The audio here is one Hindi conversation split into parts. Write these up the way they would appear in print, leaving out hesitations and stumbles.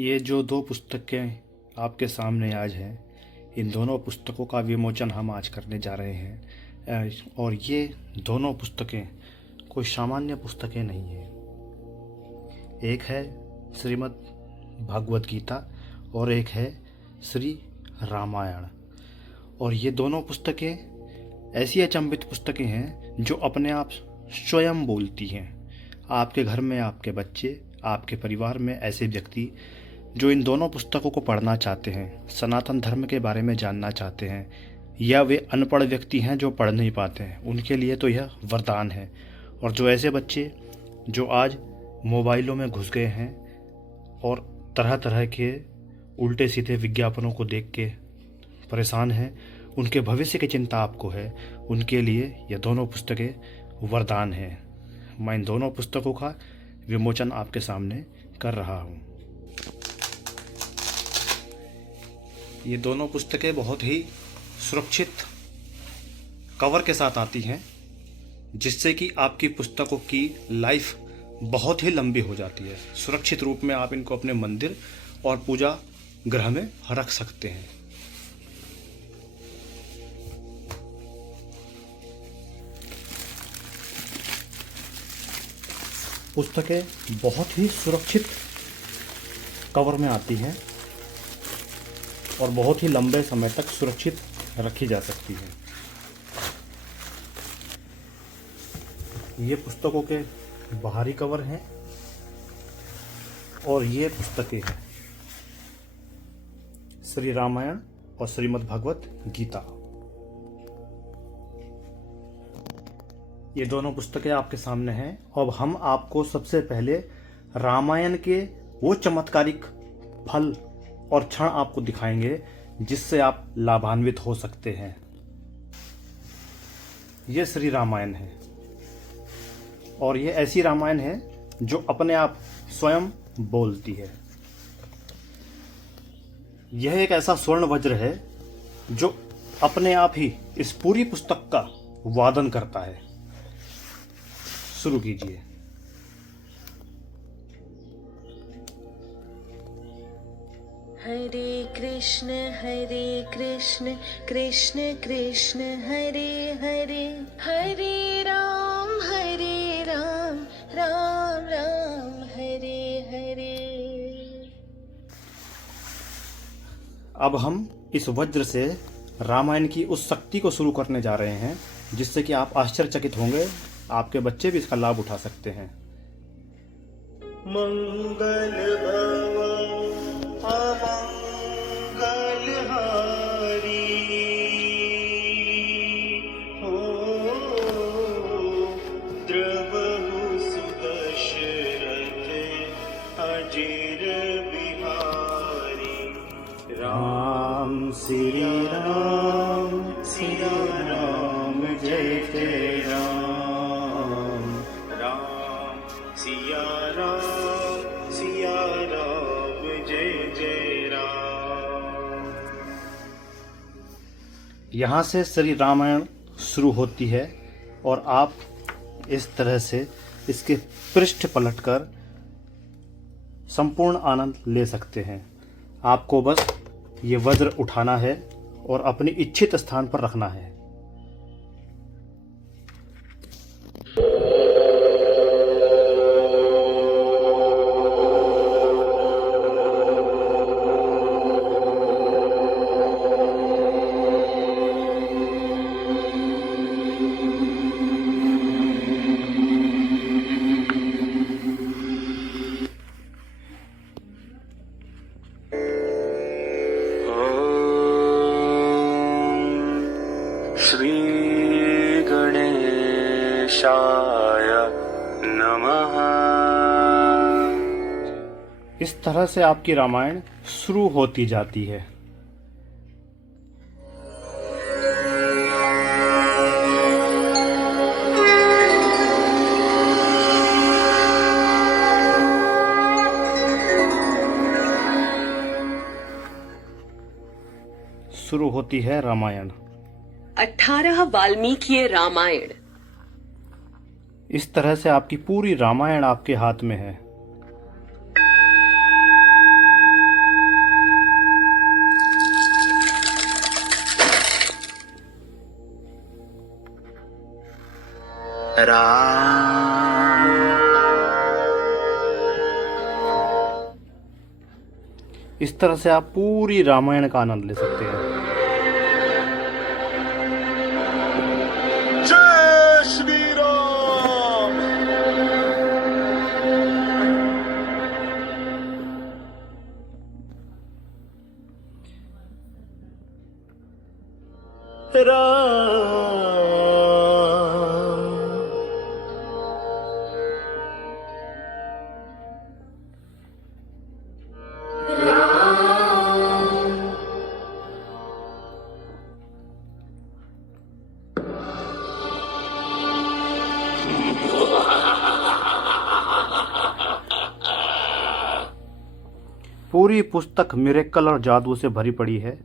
ये जो दो पुस्तकें आपके सामने आज हैं, इन दोनों पुस्तकों का विमोचन हम आज करने जा रहे हैं। और ये दोनों पुस्तकें कोई सामान्य पुस्तकें नहीं हैं। एक है श्रीमद् भागवत गीता और एक है श्री रामायण। और ये दोनों पुस्तकें ऐसी अचंभित पुस्तकें हैं जो अपने आप स्वयं बोलती हैं। आपके घर में आपके बच्चे, आपके परिवार में ऐसे व्यक्ति जो इन दोनों पुस्तकों को पढ़ना चाहते हैं, सनातन धर्म के बारे में जानना चाहते हैं, या वे अनपढ़ व्यक्ति हैं जो पढ़ नहीं पाते हैं, उनके लिए तो यह वरदान है। और जो ऐसे बच्चे जो आज मोबाइलों में घुस गए हैं और तरह तरह के उल्टे सीधे विज्ञापनों को देख के परेशान हैं, उनके भविष्य की चिंता आपको है, उनके लिए यह दोनों पुस्तकें वरदान हैं। मैं इन दोनों पुस्तकों का विमोचन आपके सामने कर रहा हूँ। ये दोनों पुस्तकें बहुत ही सुरक्षित कवर के साथ आती हैं, जिससे कि आपकी पुस्तकों की लाइफ बहुत ही लंबी हो जाती है। सुरक्षित रूप में आप इनको अपने मंदिर और पूजा गृह में रख सकते हैं। पुस्तकें बहुत ही सुरक्षित कवर में आती हैं और बहुत ही लंबे समय तक सुरक्षित रखी जा सकती है। ये पुस्तकों के बाहरी कवर हैं और ये पुस्तकें हैं श्री रामायण और श्रीमद् भागवत गीता। ये दोनों पुस्तकें आपके सामने हैं। अब हम आपको सबसे पहले रामायण के वो चमत्कारिक फल और क्षण आपको दिखाएंगे जिससे आप लाभान्वित हो सकते हैं। ये श्री रामायण है और ये ऐसी रामायण है जो अपने आप स्वयं बोलती है। यह एक ऐसा स्वर्ण वज्र है जो अपने आप ही इस पूरी पुस्तक का वादन करता है। शुरू कीजिए। हरे कृष्ण कृष्ण कृष्ण हरे हरे, हरे राम राम राम हरे हरे। अब हम इस वज्र से रामायण की उस शक्ति को शुरू करने जा रहे हैं जिससे कि आप आश्चर्यचकित होंगे। आपके बच्चे भी इसका लाभ उठा सकते हैं। मंगल भवन अमंगल हारी, हो द्रवहु सुदशरथ अजिर बिहारी। राम सिया राम जय जय राम। सिया राम जय जय राम। यहाँ से श्री रामायण शुरू होती है और आप इस तरह से इसके पृष्ठ पलटकर संपूर्ण आनंद ले सकते हैं। आपको बस ये वज्र उठाना है और अपनी इच्छित स्थान पर रखना है। श्री गणेशाय नमः। इस तरह से आपकी रामायण शुरू होती जाती है। शुरू होती है रामायण। 18 वाल्मीकि रामायण। इस तरह से आपकी पूरी रामायण आपके हाथ में है। इस तरह से आप पूरी रामायण का आनंद ले सकते हैं। जय श्री राम। पूरी पुस्तक मिरेकल और जादू से भरी पड़ी है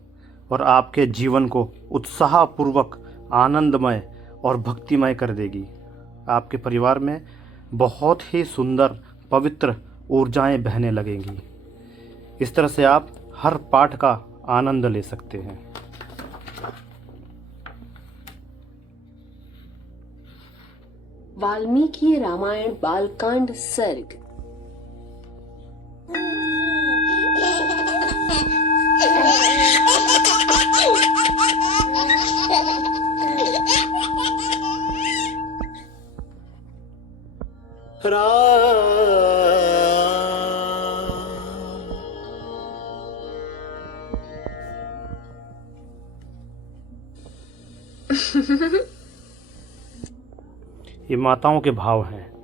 और आपके जीवन को उत्साहपूर्वक, आनंदमय और भक्तिमय कर देगी। आपके परिवार में बहुत ही सुंदर पवित्र ऊर्जाएं बहने लगेंगी। इस तरह से आप हर पाठ का आनंद ले सकते हैं। वाल्मीकि रामायण बालकांड सर्ग। ये माताओं के भाव हैं।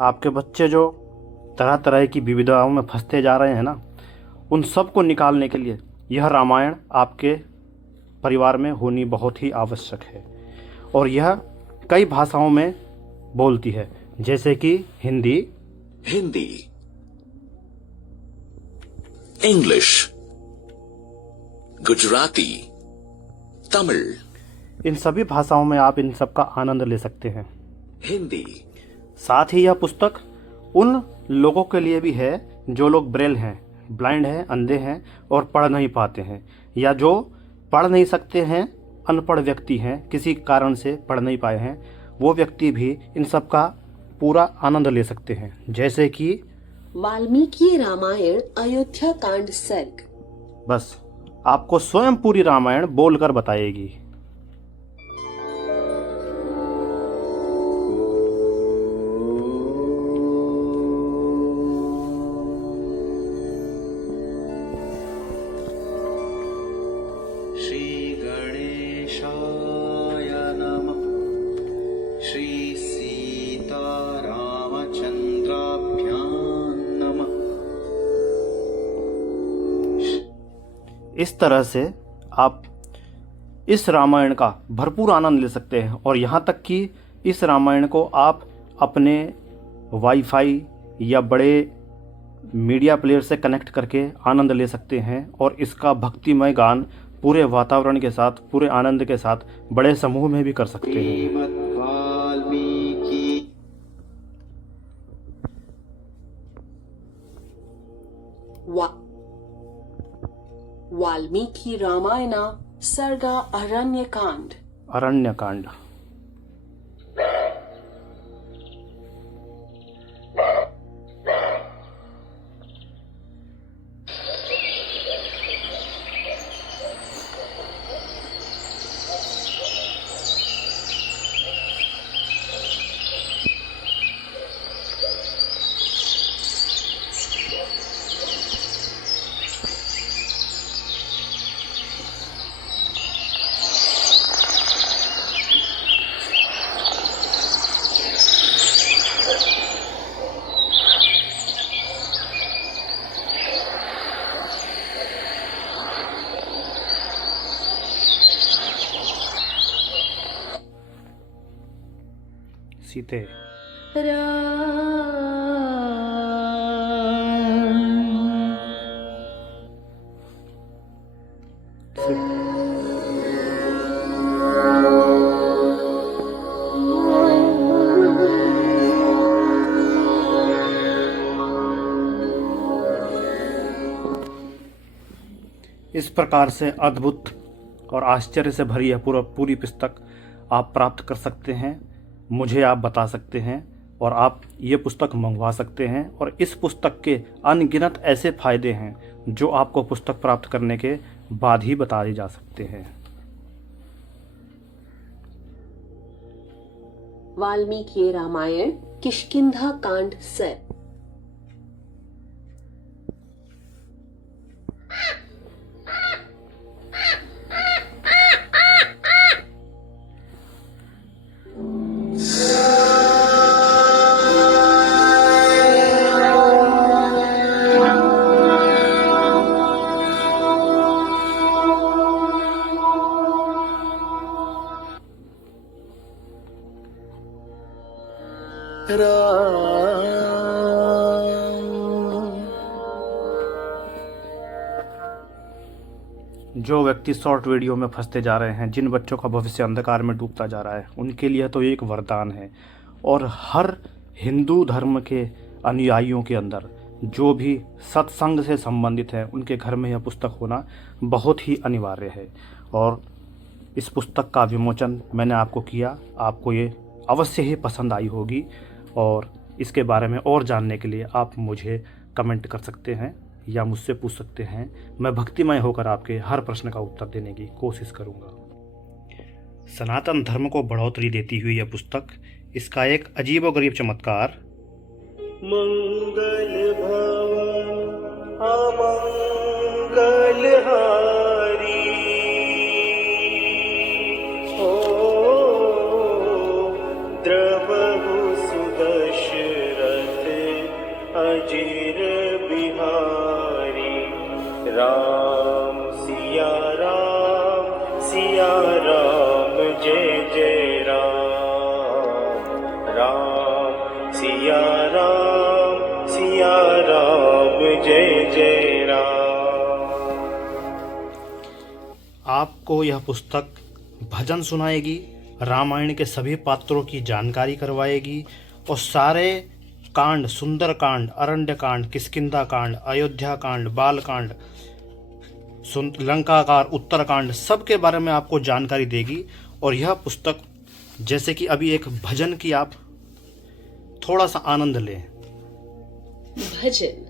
आपके बच्चे जो तरह तरह की विविधताओं में फंसते जा रहे हैं ना, उन सब को निकालने के लिए यह रामायण आपके परिवार में होनी बहुत ही आवश्यक है। और यह कई भाषाओं में बोलती है, जैसे कि हिंदी, इंग्लिश, गुजराती, तमिल। इन सभी भाषाओं में आप इन सब का आनंद ले सकते हैं। हिंदी। साथ ही यह पुस्तक उन लोगों के लिए भी है जो लोग ब्रेल हैं, ब्लाइंड हैं, अंधे हैं और पढ़ नहीं पाते हैं, या जो पढ़ नहीं सकते हैं, अनपढ़ व्यक्ति हैं, किसी कारण से पढ़ नहीं पाए हैं, वो व्यक्ति भी इन सब का पूरा आनंद ले सकते हैं। जैसे कि वाल्मीकि रामायण अयोध्या कांड सर्ग। बस आपको स्वयं पूरी रामायण बोलकर बताएगी। श्री गणेशाय नमः। श्री सीतारामचंद्राभ्यां नमः। इस तरह से आप इस रामायण का भरपूर आनंद ले सकते हैं। और यहाँ तक कि इस रामायण को आप अपने वाईफाई या बड़े मीडिया प्लेयर से कनेक्ट करके आनंद ले सकते हैं और इसका भक्तिमय गान पूरे वातावरण के साथ, पूरे आनंद के साथ बड़े समूह में भी कर सकते हैं। श्रीमद् वाल्मीकि वाल्मीकि रामायण सर्ग अरण्यकांड। अरण्यकांड। सीते। इस प्रकार से अद्भुत और आश्चर्य से भरी यह पूरी पुस्तक आप प्राप्त कर सकते हैं। मुझे आप बता सकते हैं और आप ये पुस्तक मंगवा सकते हैं। और इस पुस्तक के अनगिनत ऐसे फ़ायदे हैं जो आपको पुस्तक प्राप्त करने के बाद ही बताए जा सकते हैं। वाल्मीकि रामायण किष्किंधा कांड सर्ग। जो व्यक्ति शॉर्ट वीडियो में फंसते जा रहे हैं, जिन बच्चों का भविष्य अंधकार में डूबता जा रहा है, उनके लिए तो एक वरदान है। और हर हिंदू धर्म के अनुयायियों के अंदर जो भी सत्संग से संबंधित है, उनके घर में यह पुस्तक होना बहुत ही अनिवार्य है। और इस पुस्तक का विमोचन मैंने आपको किया, आपको ये अवश्य ही पसंद आई होगी। और इसके बारे में और जानने के लिए आप मुझे कमेंट कर सकते हैं या मुझसे पूछ सकते हैं। मैं भक्तिमय होकर आपके हर प्रश्न का उत्तर देने की कोशिश करूंगा। सनातन धर्म को बढ़ोतरी देती हुई यह पुस्तक, इसका एक अजीबोगरीब चमत्कार, मंगल भवन अमंगल हारी हो द्रवहु सुदशरथ अजिर बिहारी। राम सिया राम जय जय राम। राम सिया राम जय जय राम। आपको यह पुस्तक भजन सुनाएगी, रामायण के सभी पात्रों की जानकारी करवाएगी और सारे कांड, सुंदर कांड, अरण्य कांड, किष्किंधा कांड, अयोध्या कांड, बाल कांड, लंकाकार, उत्तरकांड, सब के बारे में आपको जानकारी देगी। और यह पुस्तक जैसे कि अभी एक भजन की आप थोड़ा सा आनंद लें। भजन।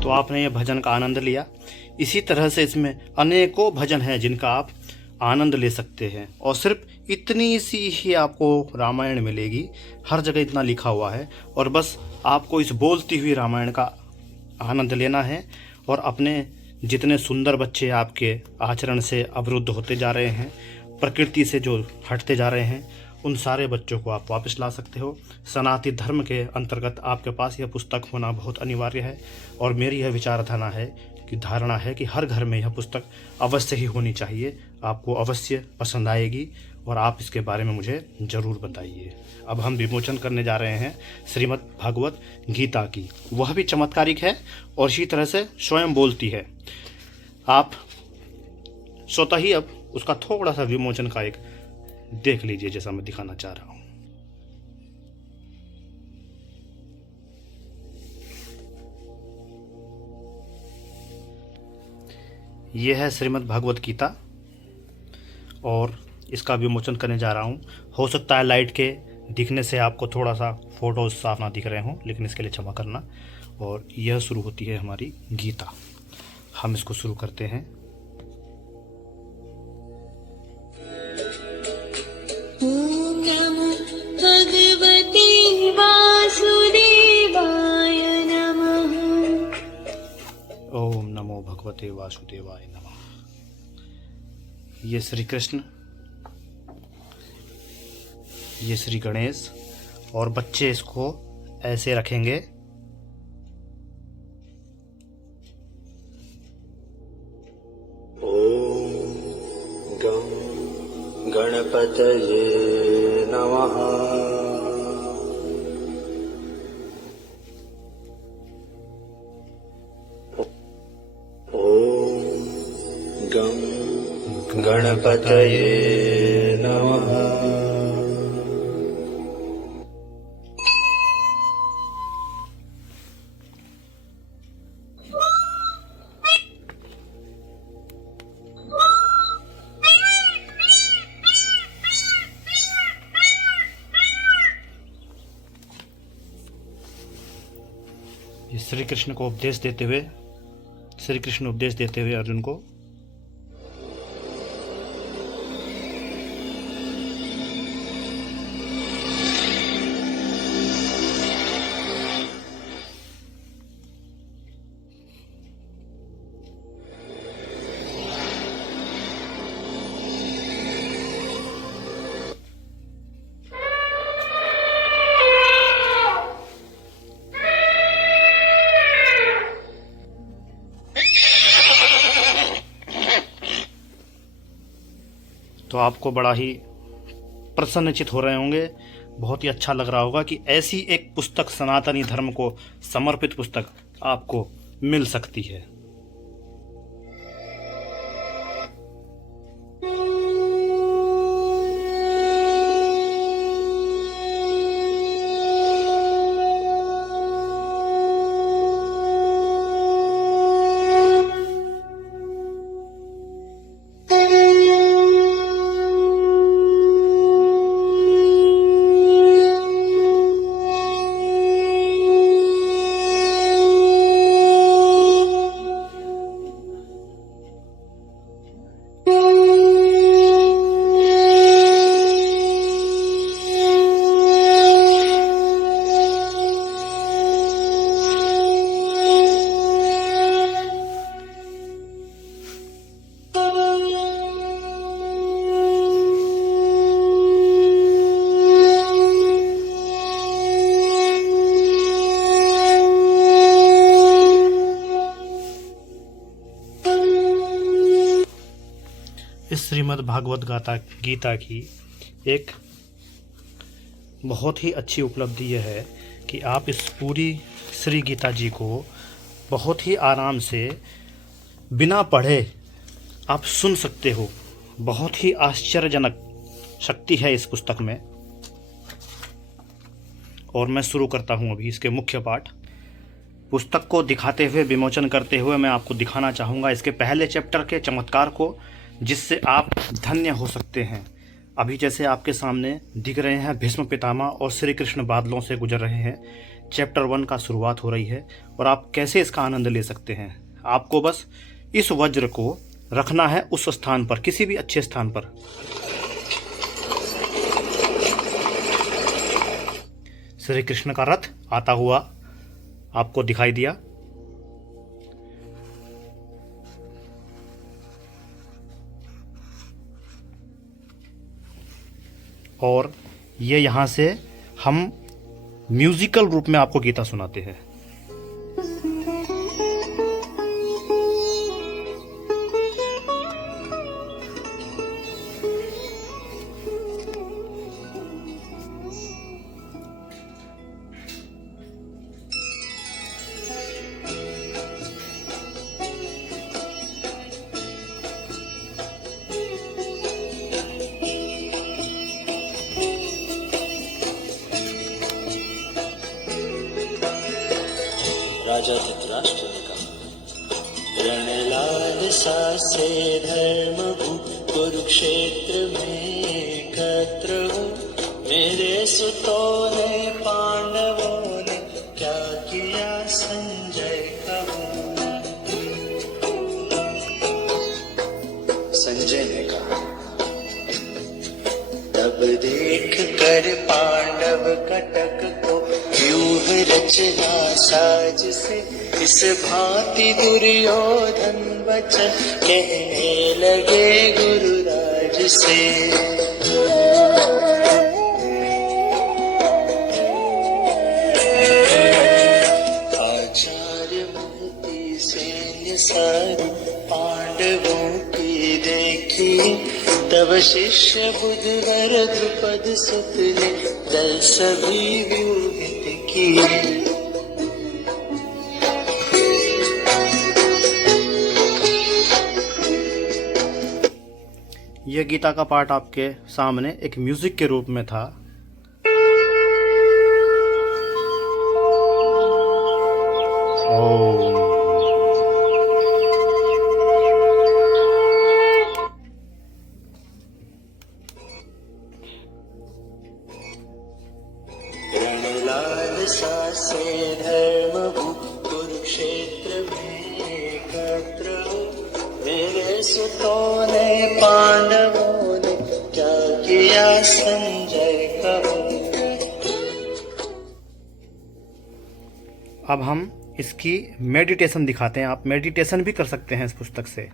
तो आपने ये भजन का आनंद लिया। इसी तरह से इसमें अनेकों भजन हैं जिनका आप आनंद ले सकते हैं। और सिर्फ इतनी सी ही आपको रामायण मिलेगी, हर जगह इतना लिखा हुआ है। और बस आपको इस बोलती हुई रामायण का आनंद लेना है। और अपने जितने सुंदर बच्चे आपके आचरण से अवरुद्ध होते जा रहे हैं, प्रकृति से जो हटते जा रहे हैं, उन सारे बच्चों को आप वापस ला सकते हो। सनातन धर्म के अंतर्गत आपके पास यह पुस्तक होना बहुत अनिवार्य है। और मेरी यह विचारधारा है कि धारणा है कि हर घर में यह पुस्तक अवश्य ही होनी चाहिए। आपको अवश्य पसंद आएगी और आप इसके बारे में मुझे ज़रूर बताइए। अब हम विमोचन करने जा रहे हैं श्रीमद् भागवत गीता की। वह भी चमत्कारिक है और इसी तरह से स्वयं बोलती है। आप स्वतः ही अब उसका थोड़ा सा विमोचन का एक देख लीजिए, जैसा मैं दिखाना चाह रहा हूँ। ये है श्रीमद् भागवत गीता और इसका विमोचन करने जा रहा हूँ। हो सकता है लाइट के दिखने से आपको थोड़ा सा फ़ोटोज़ साफ ना दिख रहे हों, लेकिन इसके लिए क्षमा करना। और यह शुरू होती है हमारी गीता। हम इसको शुरू करते हैं। ॐ नमो भगवते वासुदेवाय नमः। ओम नमो भगवते वासुदेवाय नमः। ये श्री कृष्ण, ये श्री गणेश, और बच्चे इसको ऐसे रखेंगे। ॐ गं गणपतये नमः। ॐ गं गणपतये नमः। ये श्री कृष्ण को उपदेश देते हुए, श्री कृष्ण उपदेश देते हुए अर्जुन को। तो आपको बड़ा ही प्रसन्नचित हो रहे होंगे, बहुत ही अच्छा लग रहा होगा कि ऐसी एक पुस्तक, सनातनी धर्म को समर्पित पुस्तक आपको मिल सकती है। इस श्रीमद् भागवत गीता की एक बहुत ही अच्छी उपलब्धि यह है कि आप इस पूरी श्री गीता जी को बहुत ही आराम से बिना पढ़े आप सुन सकते हो। बहुत ही आश्चर्यजनक शक्ति है इस पुस्तक में। और मैं शुरू करता हूँ अभी इसके मुख्य पाठ। पुस्तक को दिखाते हुए, विमोचन करते हुए मैं आपको दिखाना चाहूँगा इसके पहले चैप्टर के चमत्कार को, जिससे आप धन्य हो सकते हैं। अभी जैसे आपके सामने दिख रहे हैं भीष्म पितामह और श्री कृष्ण बादलों से गुजर रहे हैं। चैप्टर 1 का शुरुआत हो रही है और आप कैसे इसका आनंद ले सकते हैं। आपको बस इस वज्र को रखना है उस स्थान पर, किसी भी अच्छे स्थान पर। श्री कृष्ण का रथ आता हुआ आपको दिखाई दिया। और ये यहाँ से हम म्यूजिकल रूप में आपको गीता सुनाते हैं। राजा धृतराष्ट्र ने कहा, रण लालसा से धर्म भू कुरुक्षेत्र में एकत्र हो। मेरे सुतों ने पांडवों ने क्या किया संजय कहो। संजय ने कहा, तब देख कर पांडव कटक को व्यूह रचना साज से इस भांति दुर्योधन वचन कहने लगे गुरुराज से। आचार्य महती सैन्य सारी पांडवों की देखी, तब शिष्य बुधवर द्रुपद सुत ने दल सभी व्यूहित किए। यह गीता का पाठ आपके सामने एक म्यूजिक के रूप में था। रणलालसा से धर्म भू कुरुक्षेत्र में एकत्र हो। मेरे सुतों ने पांडवों ने क्या किया संजय कहो। अब हम इसकी मेडिटेशन दिखाते हैं। आप मेडिटेशन भी कर सकते हैं इस पुस्तक से।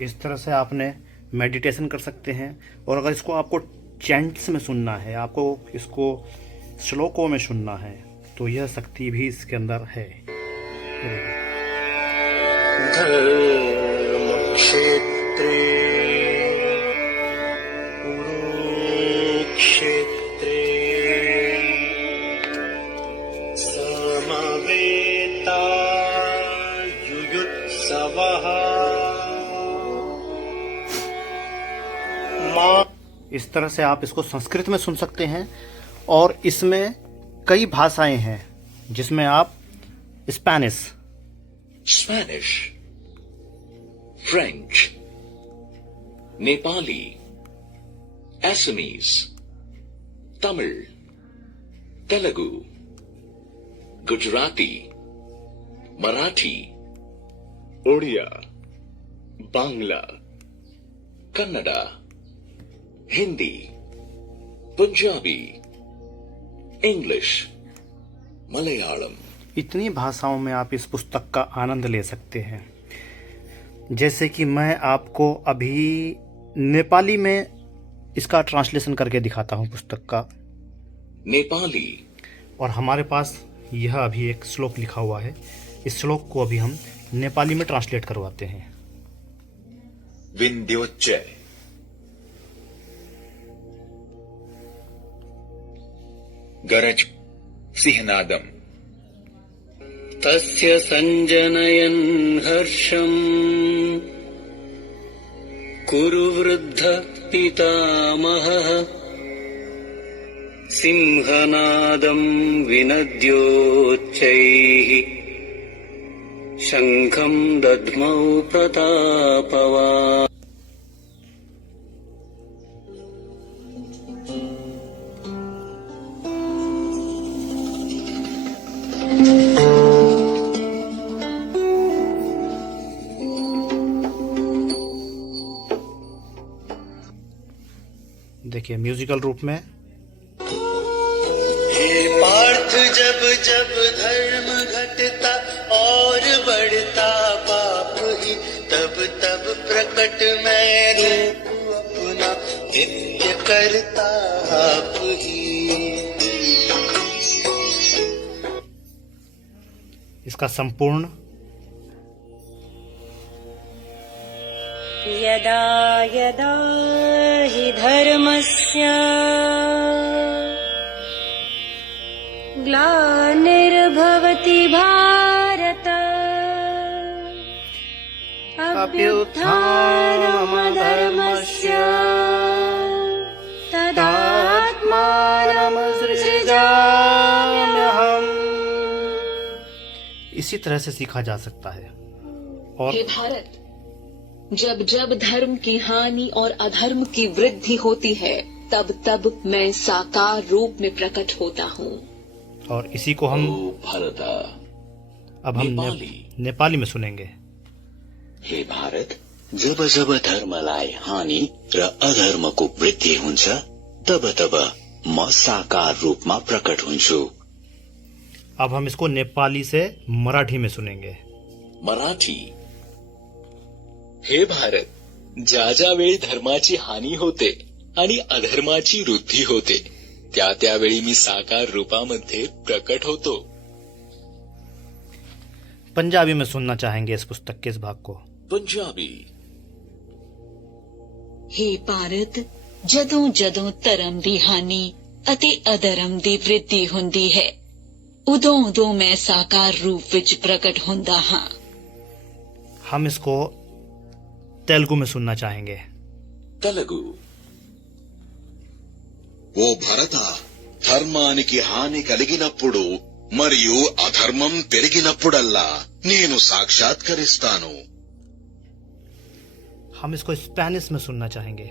इस तरह से आपने मेडिटेशन कर सकते हैं। और अगर इसको आपको चैंट्स में सुनना है, आपको इसको श्लोकों में सुनना है, तो यह शक्ति भी इसके अंदर है। धर्म क्षेत्रे कुरुक्षेत्रे समवेता युयुत्सवः। इस तरह से आप इसको संस्कृत में सुन सकते हैं। और इसमें कई भाषाएं हैं, जिसमें आप Spanish, Spanish, French, Nepali, Assamese, Tamil, Telugu, Gujarati, Marathi, Odia, Bangla, Kannada, Hindi, Punjabi, English, Malayalam, इतनी भाषाओं में आप इस पुस्तक का आनंद ले सकते हैं। जैसे कि मैं आपको अभी नेपाली में इसका ट्रांसलेशन करके दिखाता हूँ पुस्तक का। Nepali, और हमारे पास यह अभी एक श्लोक लिखा हुआ है। इस श्लोक को अभी हम नेपाली में ट्रांसलेट करवाते हैं। Vindhyochay, गरज सिंहनादम, तस्य संजनयन् हर्षम् कुरु वृद्ध पितामहः। सिंहनादं विनद्योच्चैः शङ्खं दद्मौ प्रतापवान्। देखिए म्यूजिकल रूप में। हे पार्थ साथ जब जब धर्म घटता और बढ़ता पाप ही, तब तब प्रकट मैं रूप अपना नित्य करता आप ही। इसका संपूर्ण यदा यदा हि धर्मस्य ग्लानिर्भवति भारत अभ्युत्थानमधर्मस्य तदात्मानं सृजाम्यहम्। इसी तरह से सीखा जा सकता है। और हे भारत, जब जब धर्म की हानि और अधर्म की वृद्धि होती है, तब तब मैं साकार रूप में प्रकट होता हूँ। और इसी को हम भारता अब हम नेपाली में सुनेंगे। हे भारत, जब जब धर्मलाई हानि र अधर्मको वृद्धि हुन्छ, तब तब म साकार रूपमा प्रकट हुन्छु। अब हम इसको नेपाली से मराठी में सुनेंगे। मराठी। हे भारत, ज्या ज्या वेळी धर्माची हानी होते आणि अधर्माची वृद्धी होते, त्या त्यावेळी मी साकार रूपामध्ये प्रकट होतो। पंजाबी में सुनना चाहेंगे इस पुस्तक के इस भाग को। पंजाबी। हे भारत, ਜਦੋਂ ਜਦੋਂ ਧਰਮ ਦੀ ਹਾਨੀ ਅਤੇ ਅਧਰਮ ਦੀ ਵ੍ਰਿੱਧੀ ਹੁੰਦੀ ਹੈ, ਉਦੋਂ ਉਦੋਂ ਮੈਂ ਸਾਕਾਰ ਰੂਪ ਵਿੱਚ ਪ੍ਰਗਟ ਹੁੰਦਾ ਹਾਂ। हम इसको तेलुगु में सुनना चाहेंगे। तेलुगु। ఓ భరత, ధర్మానికి హాని కలిగినప్పుడు మరియు అధర్మం పెరిగినప్పుడల్లా నేను సాక్షాత్కరిస్తాను। हम इसको स्पेनिश में सुनना चाहेंगे।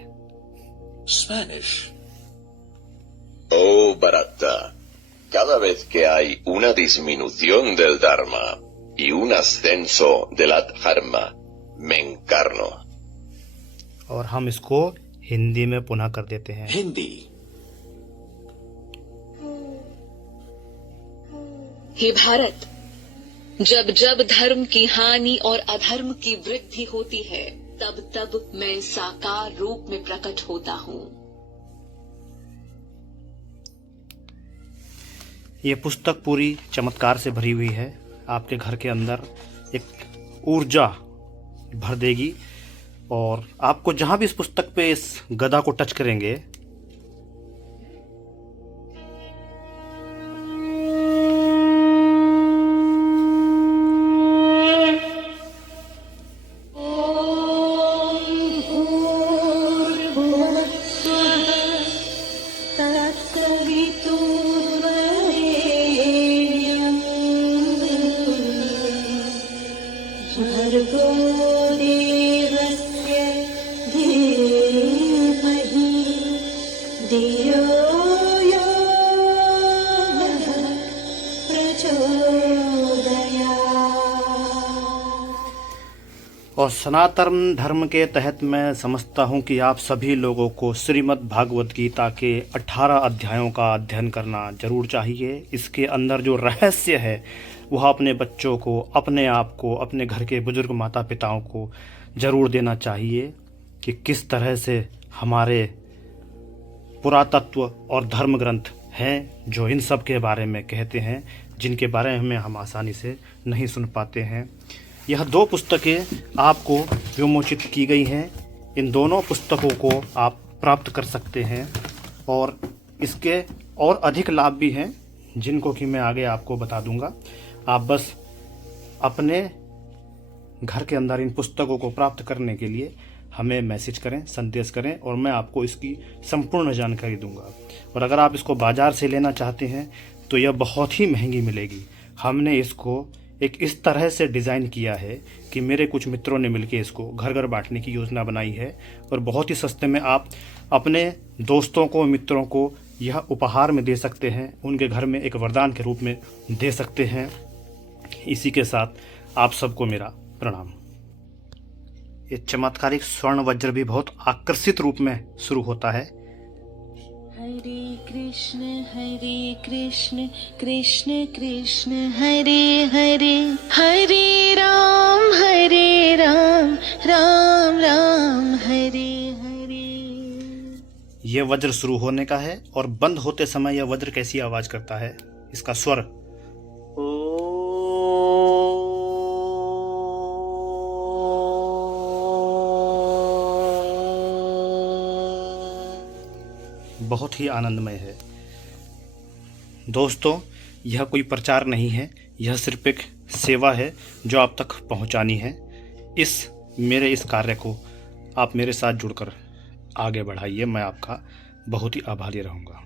Spanish. Oh, Bharata, cada vez que hay una disminución del Dharma y un ascenso del Adharma, me encarno. और हम इसको हिंदी में पुनः कर देते हैं। हिंदी। हे भारत, जब जब धर्म की हानि और अधर्म की वृद्धि होती है, तब तब मैं साकार रूप में प्रकट होता हूँ। ये पुस्तक पूरी चमत्कार से भरी हुई है। आपके घर के अंदर एक ऊर्जा भर देगी और आपको जहां भी इस पुस्तक पे इस गदा को टच करेंगे, भर्गो देवस्य धीमहि धियो यो नः प्रचोदयात्। और सनातन धर्म के तहत मैं समझता हूँ कि आप सभी लोगों को श्रीमद् भागवत गीता के 18 अध्यायों का अध्ययन करना जरूर चाहिए। इसके अंदर जो रहस्य है वह अपने बच्चों को, अपने आप को, अपने घर के बुजुर्ग माता पिताओं को जरूर देना चाहिए कि किस तरह से हमारे पुरातत्व और धर्म ग्रंथ हैं जो इन सब के बारे में कहते हैं, जिनके बारे में हम आसानी से नहीं सुन पाते हैं। यह 2 पुस्तकें आपको विमोचित की गई हैं। इन दोनों पुस्तकों को आप प्राप्त कर सकते हैं और इसके और अधिक लाभ भी हैं जिनको कि मैं आगे आपको बता दूंगा। आप बस अपने घर के अंदर इन पुस्तकों को प्राप्त करने के लिए हमें मैसेज करें, संदेश करें और मैं आपको इसकी संपूर्ण जानकारी दूंगा। और अगर आप इसको बाज़ार से लेना चाहते हैं तो यह बहुत ही महंगी मिलेगी। हमने इसको एक इस तरह से डिज़ाइन किया है कि मेरे कुछ मित्रों ने मिलकर इसको घर घर बांटने की योजना बनाई है और बहुत ही सस्ते में आप अपने दोस्तों को, मित्रों को यह उपहार में दे सकते हैं, उनके घर में एक वरदान के रूप में दे सकते हैं। इसी के साथ आप सबको मेरा प्रणाम। ये चमत्कारिक स्वर्ण वज्र भी बहुत आकर्षित रूप में शुरू होता है। हरे कृष्ण कृष्ण कृष्ण हरे हरे, हरे राम राम राम हरे हरे। यह वज्र शुरू होने का है और बंद होते समय यह वज्र कैसी आवाज करता है, इसका स्वर बहुत ही आनंदमय है। दोस्तों, यह कोई प्रचार नहीं है, यह सिर्फ एक सेवा है जो आप तक पहुंचानी है। मेरे इस कार्य को आप मेरे साथ जुड़कर आगे बढ़ाइए, मैं आपका बहुत ही आभारी रहूँगा।